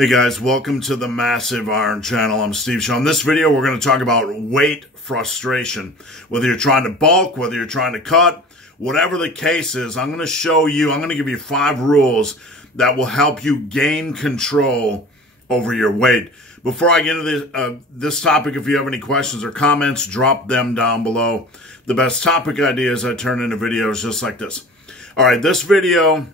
Hey guys, welcome to the Massive Iron Channel. I'm Steve Shaw. In this video, we're going to talk about weight frustration. Whether you're trying to bulk, whether you're trying to cut, whatever the case is, I'm going to give you 5 rules that will help you gain control over your weight. Before I get into this topic, if you have any questions or comments, drop them down below. The best topic ideas I turn into videos just like this. All right, this video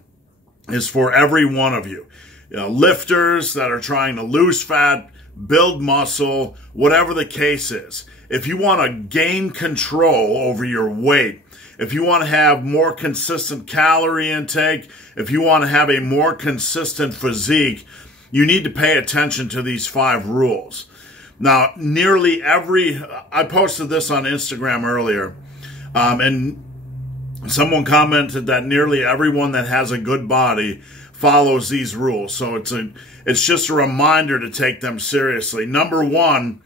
is for every one of you. Lifters that are trying to lose fat, build muscle, whatever the case is. If you want to gain control over your weight, if you want to have more consistent calorie intake, if you want to have a more consistent physique, you need to pay attention to these 5 rules. Now, I posted this on Instagram earlier, and someone commented that nearly everyone that has a good body follows these rules. So it's just a reminder to take them seriously. Number 1,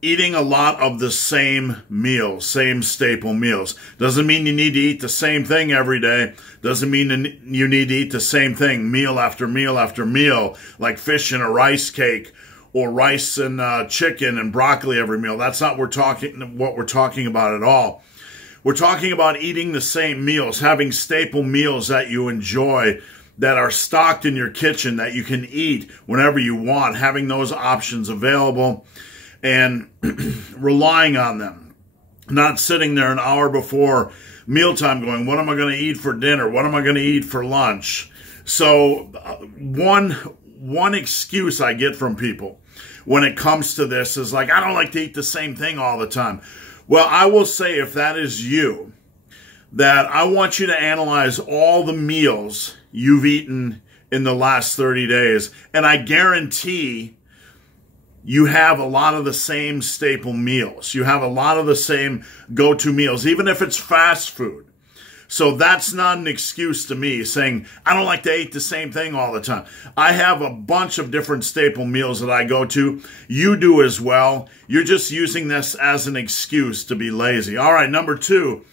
eating a lot of the same meals, same staple meals. Doesn't mean you need to eat the same thing every day. Doesn't mean you need to eat the same thing meal after meal after meal, like fish in a rice cake or rice and chicken and broccoli every meal. That's not what we're talking about at all. We're talking about eating the same meals, having staple meals that you enjoy, that are stocked in your kitchen that you can eat whenever you want, having those options available and relying on them. Not sitting there an hour before mealtime going, what am I going to eat for dinner? What am I going to eat for lunch? So one excuse I get from people when it comes to this is like, I don't like to eat the same thing all the time. Well, I will say, if that is you, that I want you to analyze all the meals you've eaten in the last 30 days. And I guarantee you have a lot of the same staple meals. You have a lot of the same go-to meals, even if it's fast food. So that's not an excuse to me saying, I don't like to eat the same thing all the time. I have a bunch of different staple meals that I go to. You do as well. You're just using this as an excuse to be lazy. All right, number 2.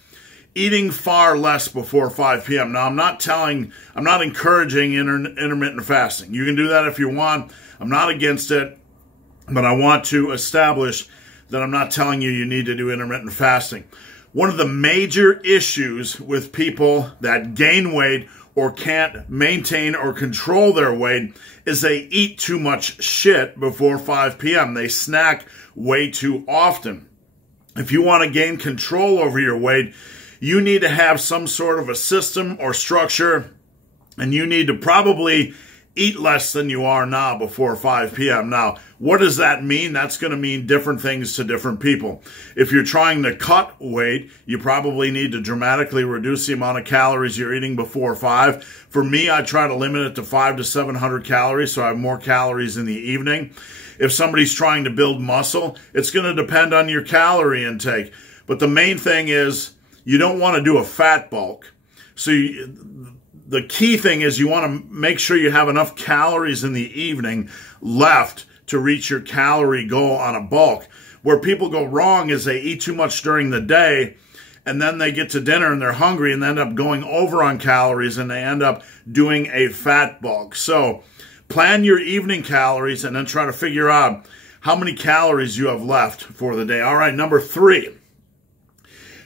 Eating far less before 5 p.m. Now, I'm not encouraging intermittent fasting. You can do that if you want. I'm not against it, but I want to establish that I'm not telling you need to do intermittent fasting. One of the major issues with people that gain weight or can't maintain or control their weight is they eat too much shit before 5 p.m. They snack way too often. If you want to gain control over your weight, you need to have some sort of a system or structure, and you need to probably eat less than you are now before 5 p.m. Now, what does that mean? That's going to mean different things to different people. If you're trying to cut weight, you probably need to dramatically reduce the amount of calories you're eating before 5. For me, I try to limit it to 500 to 700 calories, so I have more calories in the evening. If somebody's trying to build muscle, it's going to depend on your calorie intake. But the main thing is, you don't want to do a fat bulk. So the key thing is you want to make sure you have enough calories in the evening left to reach your calorie goal on a bulk. Where people go wrong is they eat too much during the day, and then they get to dinner and they're hungry and they end up going over on calories and they end up doing a fat bulk. So plan your evening calories and then try to figure out how many calories you have left for the day. All right, number 3.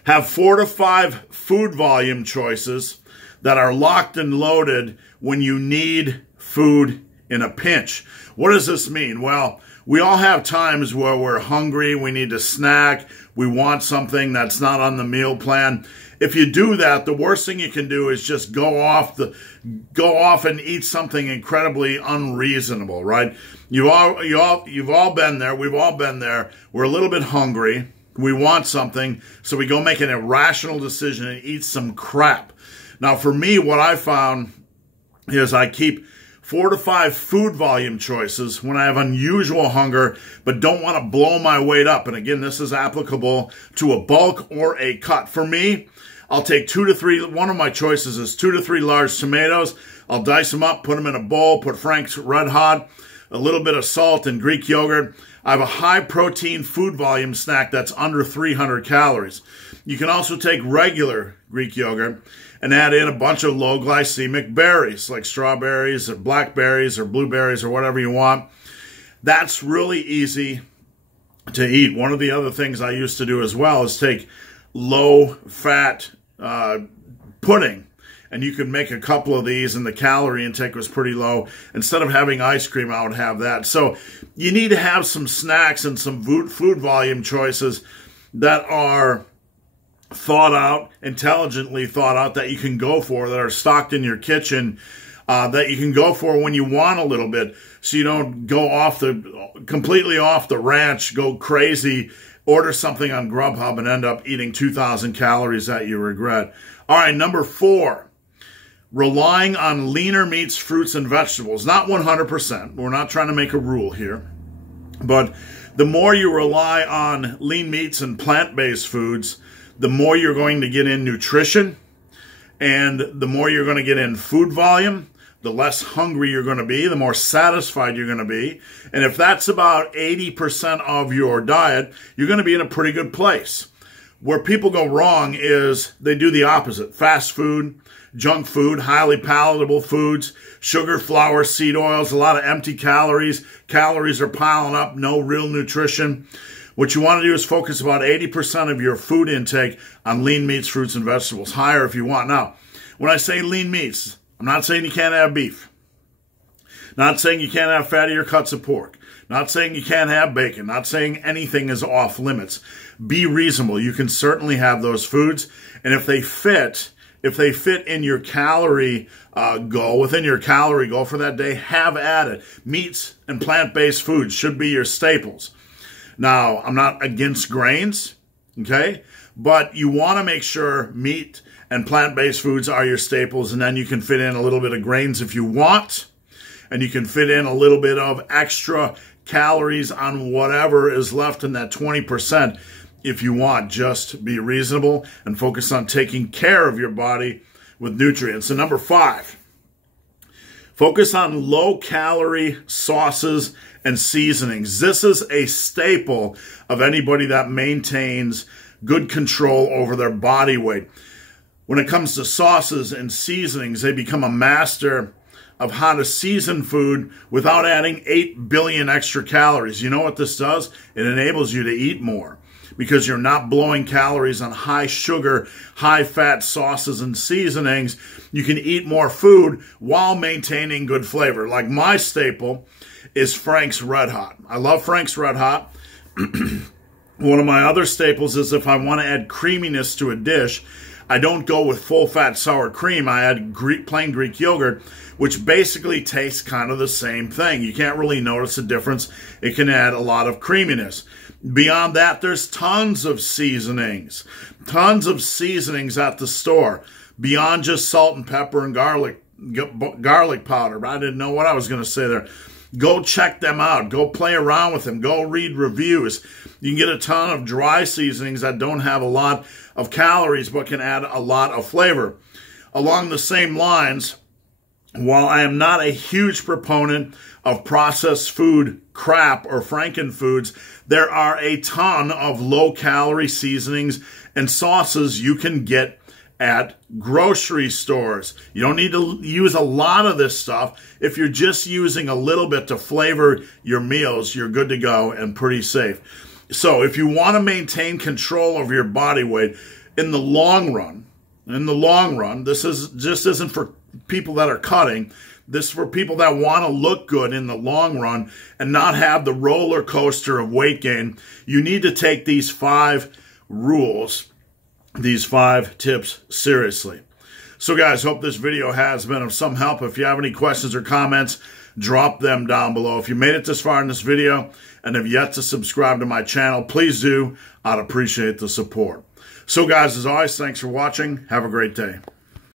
Have 4 to 5 food volume choices that are locked and loaded when you need food in a pinch. What does this mean? Well, we all have times where we're hungry, we need to snack, we want something that's not on the meal plan. If you do that, the worst thing you can do is just go off and eat something incredibly unreasonable, right? You've all been there, we've all been there. We're a little bit hungry. We want something, so we go make an irrational decision and eat some crap. Now, for me, what I found is I keep 4 to 5 food volume choices when I have unusual hunger, but don't want to blow my weight up. And again, this is applicable to a bulk or a cut. For me, I'll take 2 to 3. One of my choices is 2 to 3 large tomatoes. I'll dice them up, put them in a bowl, put Frank's Red Hot, a little bit of salt and Greek yogurt. I have a high protein food volume snack that's under 300 calories. You can also take regular Greek yogurt and add in a bunch of low glycemic berries like strawberries or blackberries or blueberries or whatever you want. That's really easy to eat. One of the other things I used to do as well is take low-fat pudding, and you could make a couple of these, and the calorie intake was pretty low. Instead of having ice cream, I would have that. So you need to have some snacks and some food volume choices that are thought out, intelligently thought out, that you can go for, that are stocked in your kitchen, that you can go for when you want a little bit, so you don't go completely off the ranch, go crazy, order something on Grubhub and end up eating 2,000 calories that you regret. All right, number 4, relying on leaner meats, fruits, and vegetables. Not 100%. We're not trying to make a rule here. But the more you rely on lean meats and plant-based foods, the more you're going to get in nutrition, and the more you're going to get in food volume, the less hungry you're going to be, the more satisfied you're going to be. And if that's about 80% of your diet, you're going to be in a pretty good place. Where people go wrong is they do the opposite. Fast food, junk food, highly palatable foods, sugar, flour, seed oils, a lot of empty calories. Calories are piling up, no real nutrition. What you want to do is focus about 80% of your food intake on lean meats, fruits, and vegetables. Higher if you want. Now, when I say lean meats, I'm not saying you can't have beef. Not saying you can't have fattier cuts of pork. Not saying you can't have bacon. Not saying anything is off limits. Be reasonable. You can certainly have those foods. And if they fit in your calorie goal, within your calorie goal for that day, have at it. Meats and plant-based foods should be your staples. Now, I'm not against grains, okay? But you want to make sure meat and plant-based foods are your staples, and then you can fit in a little bit of grains if you want, and you can fit in a little bit of extra calories on whatever is left in that 20% if you want. Just be reasonable and focus on taking care of your body with nutrients. And number 5, focus on low-calorie sauces and seasonings. This is a staple of anybody that maintains good control over their body weight. When it comes to sauces and seasonings, they become a master of how to season food without adding 8 billion extra calories. You know what this does? It enables you to eat more because you're not blowing calories on high sugar, high fat sauces and seasonings. You can eat more food while maintaining good flavor. Like my staple is Frank's Red Hot. I love Frank's Red Hot. One of my other staples is if I want to add creaminess to a dish, I don't go with full-fat sour cream. I add plain Greek yogurt, which basically tastes kind of the same thing. You can't really notice a difference. It can add a lot of creaminess. Beyond that, there's tons of seasonings. Tons of seasonings at the store. Beyond just salt and pepper and garlic powder. I didn't know what I was going to say there. Go check them out. Go play around with them. Go read reviews. You can get a ton of dry seasonings that don't have a lot of calories but can add a lot of flavor. Along the same lines, while I am not a huge proponent of processed food crap or frankenfoods, there are a ton of low-calorie seasonings and sauces you can get at grocery stores. You don't need to use a lot of this stuff. If you're just using a little bit to flavor your meals, you're good to go and pretty safe. So if you want to maintain control of your body weight in the long run, this just isn't for people that are cutting. This is for people that want to look good in the long run and not have the roller coaster of weight gain. You need to take these 5 rules, these 5 tips seriously. So guys, hope this video has been of some help. If you have any questions or comments, drop them down below. If you made it this far in this video and have yet to subscribe to my channel, please do. I'd appreciate the support. So guys, as always, thanks for watching. Have a great day.